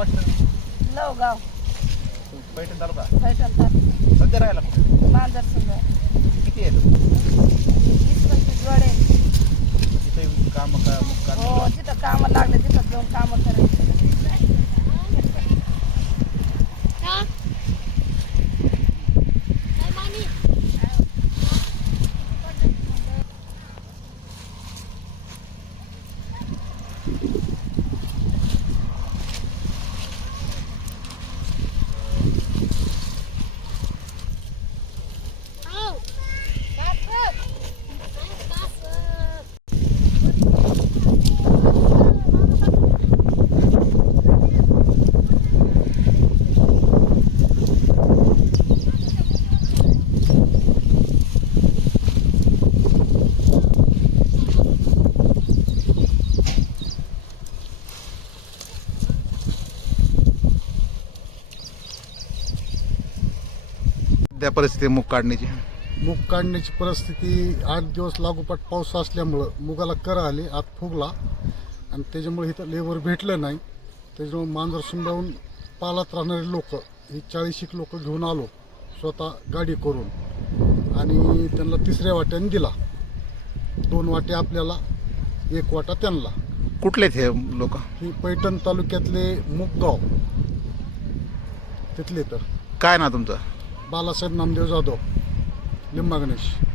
मुगाव पैठण तालुका पैठण तार सध्या राहायला कुठे? मांजर सुंदर किती आहे वीस पंचवीस जोडे. तिथे काम का मुक्काम हो तिथं कामं लागले तिथं जाऊन कामं करायची. त्या परिस्थिती मुग काढण्याची? मूग काढण्याची परिस्थिती आठ दिवस लागोपाठ पाऊस असल्यामुळं मुगाला कर आले आत फुगला. आणि त्याच्यामुळे इथं लेबर भेटलं नाही. त्याच्यामुळे मांजर सुंडावून पालात राहणारे लोक ही चाळीस एक लोक घेऊन आलो स्वतः गाडी करून. आणि त्यांना तिसऱ्या वाट्याने दिला. दोन वाटे आपल्याला एक वाटा त्यांना. कुठले हे लोक? ही पैठण तालुक्यातले मुगगाव. तिथले तर. काय ना तुमचं? बालासाहेब नामदेव जाधव लिंबा गणेश.